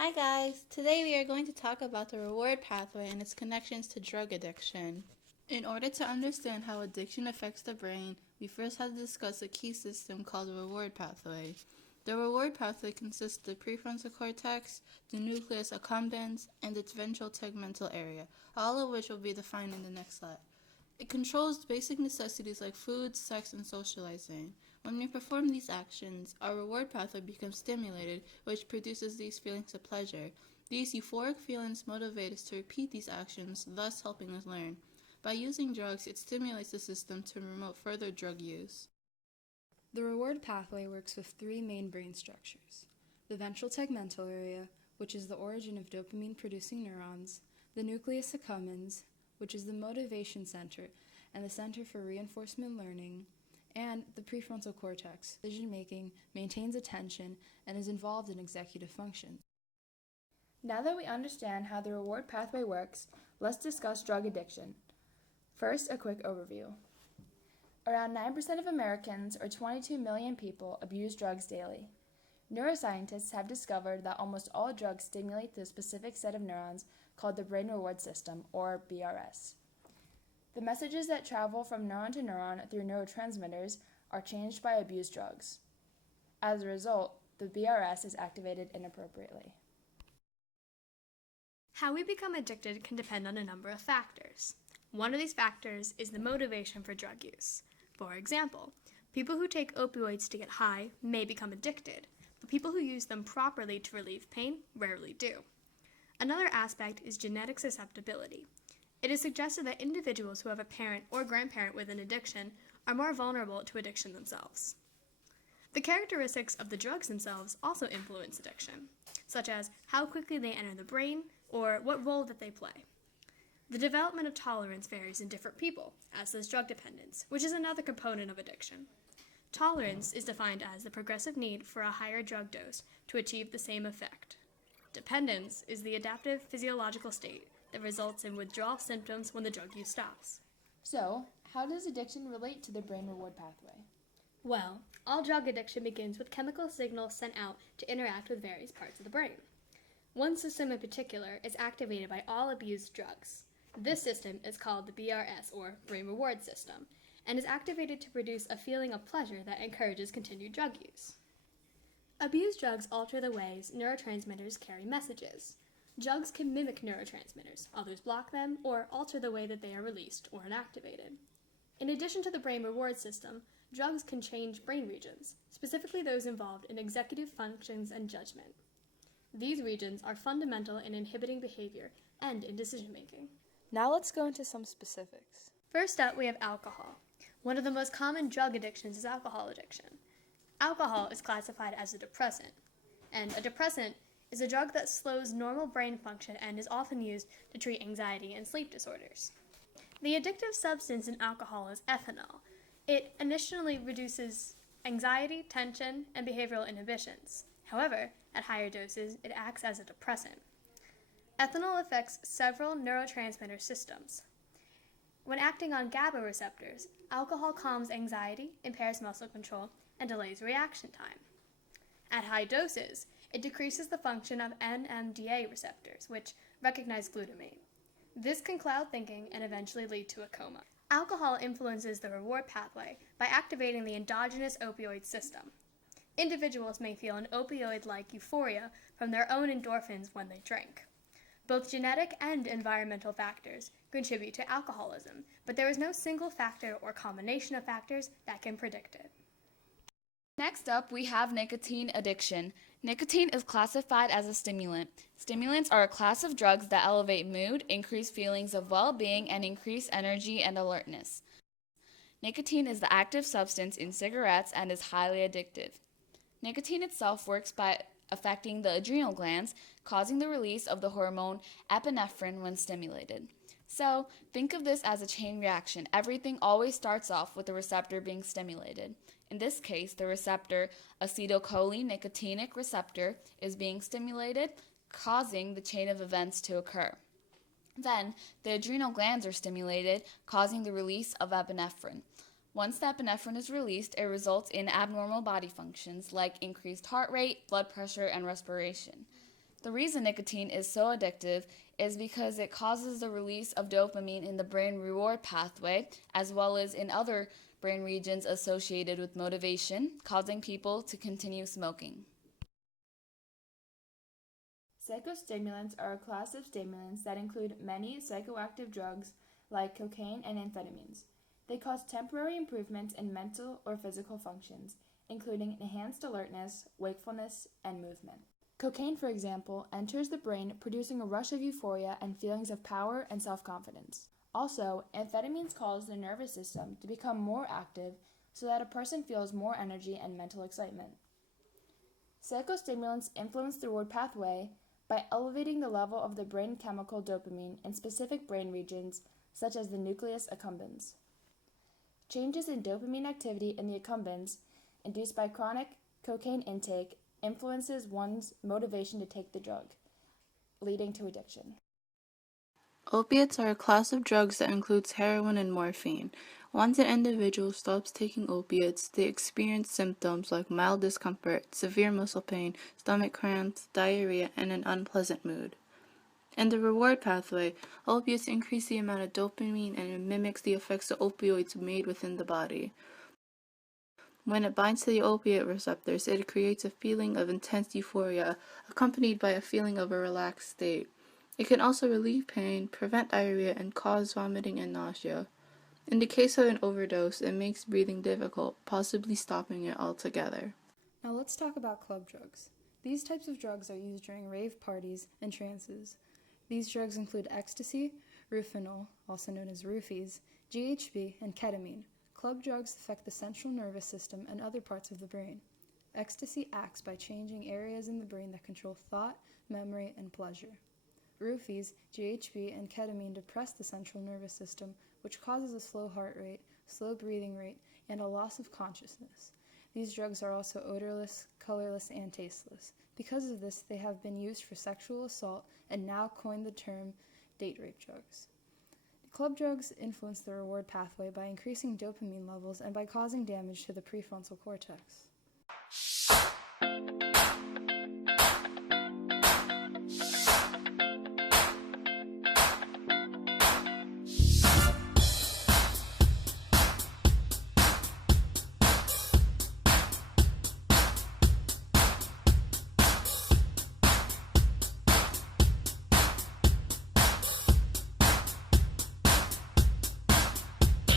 Hi guys! Today we are going to talk about the reward pathway and its connections to drug addiction. In order to understand how addiction affects the brain, we first have to discuss a key system called the reward pathway. The reward pathway consists of the prefrontal cortex, the nucleus accumbens, and its ventral tegmental area, all of which will be defined in the next slide. It controls basic necessities like food, sex, and socializing. When we perform these actions, our reward pathway becomes stimulated, which produces these feelings of pleasure. These euphoric feelings motivate us to repeat these actions, thus helping us learn. By using drugs, it stimulates the system to promote further drug use. The reward pathway works with three main brain structures: the ventral tegmental area, which is the origin of dopamine-producing neurons, the nucleus accumbens, which is the motivation center and the center for reinforcement learning, and the prefrontal cortex, decision-making, maintains attention, and is involved in executive function. Now that we understand how the reward pathway works, let's discuss drug addiction. First, a quick overview. Around 9% of Americans, or 22 million people, abuse drugs daily. Neuroscientists have discovered that almost all drugs stimulate the specific set of neurons called the brain reward system, or BRS. The messages that travel from neuron to neuron through neurotransmitters are changed by abused drugs. As a result, the BRS is activated inappropriately. How we become addicted can depend on a number of factors. One of these factors is the motivation for drug use. For example, people who take opioids to get high may become addicted, but people who use them properly to relieve pain rarely do. Another aspect is genetic susceptibility. It is suggested that individuals who have a parent or grandparent with an addiction are more vulnerable to addiction themselves. The characteristics of the drugs themselves also influence addiction, such as how quickly they enter the brain or what role that they play. The development of tolerance varies in different people, as does drug dependence, which is another component of addiction. Tolerance is defined as the progressive need for a higher drug dose to achieve the same effect. Dependence is the adaptive physiological state that results in withdrawal symptoms when the drug use stops. So, how does addiction relate to the brain reward pathway? Well, all drug addiction begins with chemical signals sent out to interact with various parts of the brain. One system in particular is activated by all abused drugs. This system is called the BRS, or brain reward system, and is activated to produce a feeling of pleasure that encourages continued drug use. Abused drugs alter the ways neurotransmitters carry messages. Drugs can mimic neurotransmitters, others block them, or alter the way that they are released or inactivated. In addition to the brain reward system, drugs can change brain regions, specifically those involved in executive functions and judgment. These regions are fundamental in inhibiting behavior and in decision-making. Now let's go into some specifics. First up, we have alcohol. One of the most common drug addictions is alcohol addiction. Alcohol is classified as a depressant, and a depressant is a drug that slows normal brain function and is often used to treat anxiety and sleep disorders. The addictive substance in alcohol is ethanol. It initially reduces anxiety, tension, and behavioral inhibitions. However, at higher doses, it acts as a depressant. Ethanol affects several neurotransmitter systems. When acting on GABA receptors, alcohol calms anxiety, impairs muscle control, and delays reaction time. At high doses, it decreases the function of NMDA receptors, which recognize glutamate. This can cloud thinking and eventually lead to a coma. Alcohol influences the reward pathway by activating the endogenous opioid system. Individuals may feel an opioid-like euphoria from their own endorphins when they drink. Both genetic and environmental factors contribute to alcoholism, but there is no single factor or combination of factors that can predict it. Next up, we have nicotine addiction. Nicotine is classified as a stimulant. Stimulants are a class of drugs that elevate mood, increase feelings of well-being, and increase energy and alertness. Nicotine is the active substance in cigarettes and is highly addictive. Nicotine itself works by affecting the adrenal glands, causing the release of the hormone epinephrine when stimulated. So, think of this as a chain reaction. Everything always starts off with the receptor being stimulated. In this case, the receptor, acetylcholine-nicotinic receptor, is being stimulated, causing the chain of events to occur. Then, the adrenal glands are stimulated, causing the release of epinephrine. Once the epinephrine is released, it results in abnormal body functions like increased heart rate, blood pressure, and respiration. The reason nicotine is so addictive is because it causes the release of dopamine in the brain reward pathway, as well as in other brain regions associated with motivation, causing people to continue smoking. Psychostimulants are a class of stimulants that include many psychoactive drugs like cocaine and amphetamines. They cause temporary improvements in mental or physical functions, including enhanced alertness, wakefulness, and movement. Cocaine, for example, enters the brain producing a rush of euphoria and feelings of power and self-confidence. Also, amphetamines cause the nervous system to become more active so that a person feels more energy and mental excitement. Psychostimulants influence the reward pathway by elevating the level of the brain chemical dopamine in specific brain regions, such as the nucleus accumbens. Changes in dopamine activity in the accumbens, induced by chronic cocaine intake, influences one's motivation to take the drug, leading to addiction. Opiates are a class of drugs that includes heroin and morphine. Once an individual stops taking opiates, they experience symptoms like mild discomfort, severe muscle pain, stomach cramps, diarrhea, and an unpleasant mood. In the reward pathway, opiates increase the amount of dopamine and it mimics the effects of opioids made within the body. When it binds to the opiate receptors, it creates a feeling of intense euphoria, accompanied by a feeling of a relaxed state. It can also relieve pain, prevent diarrhea, and cause vomiting and nausea. In the case of an overdose, it makes breathing difficult, possibly stopping it altogether. Now let's talk about club drugs. These types of drugs are used during rave parties and trances. These drugs include ecstasy, rufinol, also known as roofies, GHB, and ketamine. Club drugs affect the central nervous system and other parts of the brain. Ecstasy acts by changing areas in the brain that control thought, memory, and pleasure. Roofies, GHB, and ketamine depress the central nervous system, which causes a slow heart rate, slow breathing rate, and a loss of consciousness. These drugs are also odorless, colorless, and tasteless. Because of this, they have been used for sexual assault and now coined the term date rape drugs. Club drugs influence the reward pathway by increasing dopamine levels and by causing damage to the prefrontal cortex.